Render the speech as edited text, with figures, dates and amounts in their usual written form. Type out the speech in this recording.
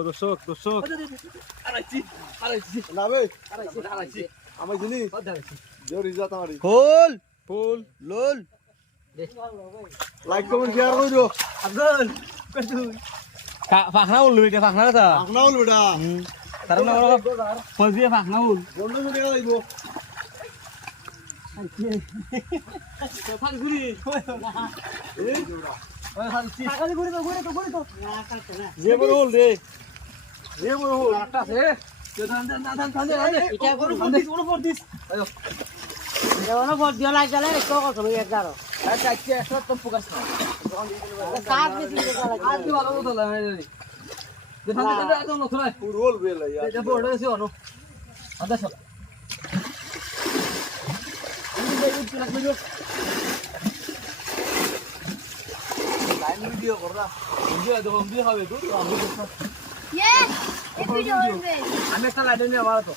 দর্শক দর্শক ফুল ফুল লোল like comment share করে দিও ফাখনা উল বেটা ফাখনা তা আপনা হল বেটা তার না ফজে ফাখনা উল বন্ধ করে লাইব ফাক গুরি কাকালি ঘুরে তো যে বড় হল রে যে বড় হল একটা আছে এটা করে পড় দিস দেওয়ানো পড় দিয়া লাগ গেলে কো কত ভাই 11 আচ্ছা আচ্ছা একটা তো ফোকাস না কাজ বেশি দেখা লাগে আজ ভালো তো লাগে দেখেন তো এত নতুন পুরো হল বেলা এটা বড় হয়েছে অনো আদা সব লাইন ভিডিও করলা ভিডিও হবে তো ये एक वीडियो और আমি একটা লাইট নিয়ে আবার তো